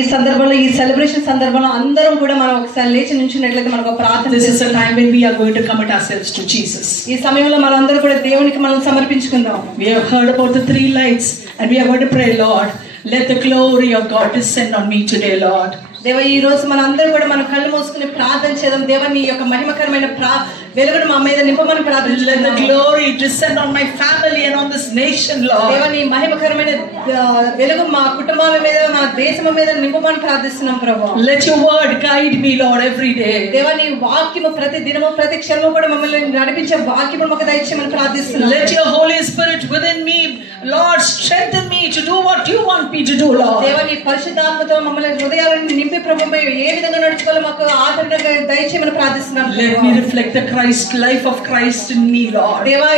ఈ సందర్భంలో ఈ సెలబ్రేషన్ సందర్భంలో అందరం కూడా మనం ఒకసారి లేచి నిల్చున్నట్లయితే మనకు ప్రార్థన. This is a time when we are going to commit ourselves to Jesus. ఈ సమయంలో మనందరూ కూడా దేవునికి మనం సమర్పించుకుందాం. We have heard about the 3 lights and we are going to pray, Lord, let the glory of God descend on me today, Lord. దేవ ఈ రోజు మనందరూ కూడా మనం కళ్ళు మూసుకుని ప్రార్థన చేద్దాం. దేవ నీ యొక్క మహిమకరమైన వెలుగును మా మీద నింపమని ప్రార్థించుదాం. Let the glory descend on my family and on this nation, Lord. దేవ నీ మహిమకరమైన వెలుగు మా కుటుంబాల మీద మా దేశం మీద నింపమని ప్రార్థిస్తున్నాం ప్రభువా. Let your word guide me, Lord, every day. దేవ నీ వాక్యము ప్రతి దినము ప్రతి క్షణము కూడా మమ్మల్ని నడిపించే వాక్యము మాకు దయచేయమని ప్రార్థిస్తున్నాం. Let your Holy Spirit within me, Lord, strengthen me to do what you want me to do, Lord. దేవ నీ పరిశుద్ధాత్మతో మమ్మల్ని హృదయాలను నింపి ప్రభువా ఏ విధంగా నడుచుకోవాలో మాకు ఆదరణ దయచేయమని ప్రార్థిస్తున్నాం. Let me reflect the life of Christ in me, Lord. దేవా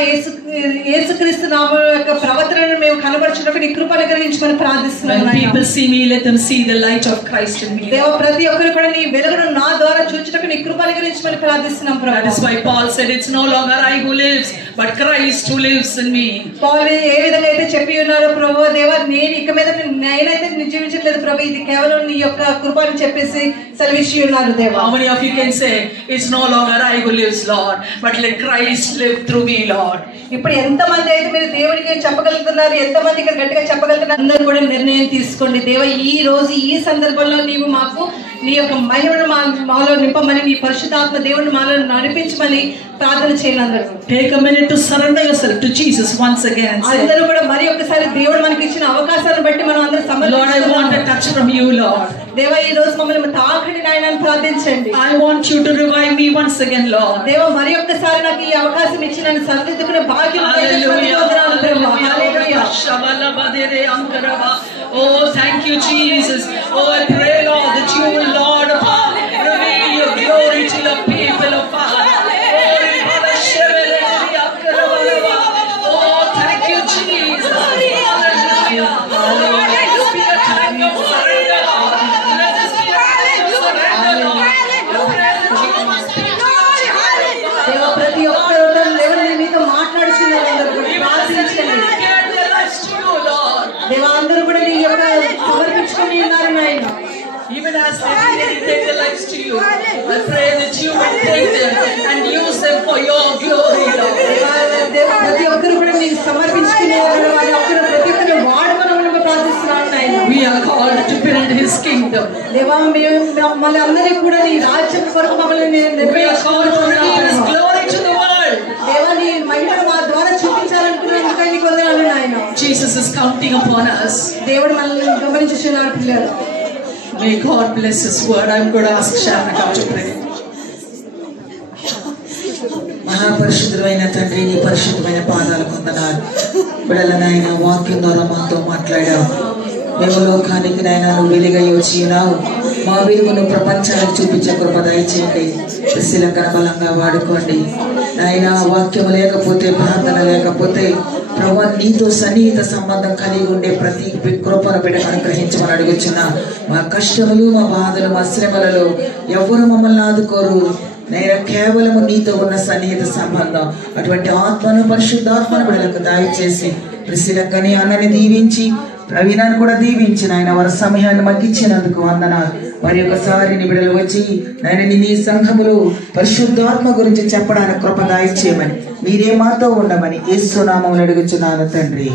యేసుక్రీస్తు నామములో యొక్క ప్రవర్తనను మేము కనబరచుటకు నీ కృప అనుగ్రహించమని ప్రార్థిస్తున్నాం. When people see me, let them see the light of Christ in me. దేవా ప్రతి ఒక్కరు కూడా నీ వెలుగును నా ద్వారా చూచుటకు నీ కృప అనుగ్రహించమని ప్రార్థిస్తున్నాం ప్రభువా. That is why Paul said, it's no longer I who lives, but Christ who lives in me. పౌలు ఏ విధంగా అయితే చెప్పి ఉన్నారో ప్రభువా, దేవా నేను ఇక మీద నేనైతే జీవించట్లేదు ప్రభువా, ఇది కేవలం నీ యొక్క కృప అని చెప్పేసి సెలవిచ్చి ఉన్నారు దేవా. How many of you can say, it's no longer I who lives, Lord, but let Christ live through me, Lord? ఇప్పుడు ఎంతమంది అయితే మీరు దేవునికి చెప్పగలుగుతున్నారు, ఎంతమంది ఇక్కడ గట్టిగా చెప్పగలుగుతున్నారు? అందరూ కూడా నిర్ణయం తీసుకోండి. దేవా ఈ రోజు ఈ సందర్భంలో నీవు మాకు నీ యొక్క మహిమను మాలో నింపమని, నీ పరిశుద్ధాత్మ దేవుని మాలో నడిపించమని ప్రార్థన చేయండి. అందరూ Take a minute to surrender yourself to Jesus once again. అందరూ కూడా మరి ఒక్కసారి దేవుడు మనకి ఇచ్చిన అవకాశాలను బట్టి మనం అందరూ Lord, I want a touch from you, Lord. దేవా ఈ రోజు మమ్మల్ని తాకండి నాయన అని ప్రార్థించండి. I want you to revive me once again, Lord. దేవా మరి ఒక్కసారి నాకు ఈ అవకాశం ఇచ్చి నన్ను సరిదిద్దుకునే భాగ్యం దయచేయమని వందనాలు ప్రభువా. హల్లెలూయా. Oh, thank you, Jesus. Oh, I pray, Lord, that you will, Lord, reveal your glory to your people, oh Father. Oh, thank you, Jesus. Hallelujah. Let this be a time of surrender, Lord. Let this be a time of surrender, Lord. I pray that you must be దేవా ప్రతి ఒక్కరు దేవుని మీతో మాట్లాడుతున్నారు. అందరూ కూడా ప్రార్థించండి. దేవా అందరూ కూడా నీ యొక్క సమర్పించుకొని ఉన్నారు నాయన. Even as they take their lives to you, I pray that you will take them and use them for your glory, Lord. దేవా ప్రతి ఒక్కరు కూడా నీకు సమర్పించుకునే వారు ప్రతి ఒక్కరు వాడమని ప్రార్థిస్తున్నాను నాయన. We are called to build His kingdom. దేవా మమ్మల్ని అందరినీ కూడా నీ రాజ్యం కొరకు మమ్మల్ని We are called to reveal His glory to the world. దేవా నీ మహిమను మా ద్వారా చూపించాలనుకున్నందుకు నీకు వందనాలు నాయన. Jesus is counting upon us. దేవుడు మనల్ని గమనించుచున్నాడు పిల్లలు. May God bless His word. I'm going to ask Sharnika to pray. మహాపరిశుద్ధమైన తండ్రి, నీ పరిశుద్ధమైన పాదాలకు వందనాలు. బిడ్డలనైనా వాక్యం ద్వారా మాతో మాట్లాడావు. మేము లోకానికి నైనా నువ్వు వెలుగై వచ్చి ఉన్నావు. మా వెలుగును ప్రపంచానికి చూపించే కృప దయచేయండి. శిలకర బలంగా వాడుకోండి నాయన. వాక్యం లేకపోతే, ప్రార్థన లేకపోతే ప్రభు నీతో సన్నిహిత సంబంధం కలిగి ఉండే ప్రతి కృపను బిడ్డకు అనుగ్రహించమని అడుగుచున్నా. మా కష్టములు, మా బాధలు, మా శ్రమలలో ఎవరు మమ్మల్ని ఆదుకోరు. నేను కేవలము నీతో ఉన్న సన్నిహిత సంబంధం, అటువంటి ఆత్మను, పరిశుద్ధాత్మను బిడ్డలకు దయచేసి ప్రిసిలక్కని అన్నని దీవించి, ప్రవీణాన్ని కూడా దీవించి నాయన వారి సమయాన్ని మగ్గించినందుకు వందనాలు. మరి ఒకసారి నీ బిడ్డలు వచ్చి నాయన నీ సంఘములు పరిశుద్ధాత్మ గురించి చెప్పడానికి కృప దయచేయమని, మీరే మాతో ఉండమని యేసు నామములో అడుగుచున్నాను తండ్రి.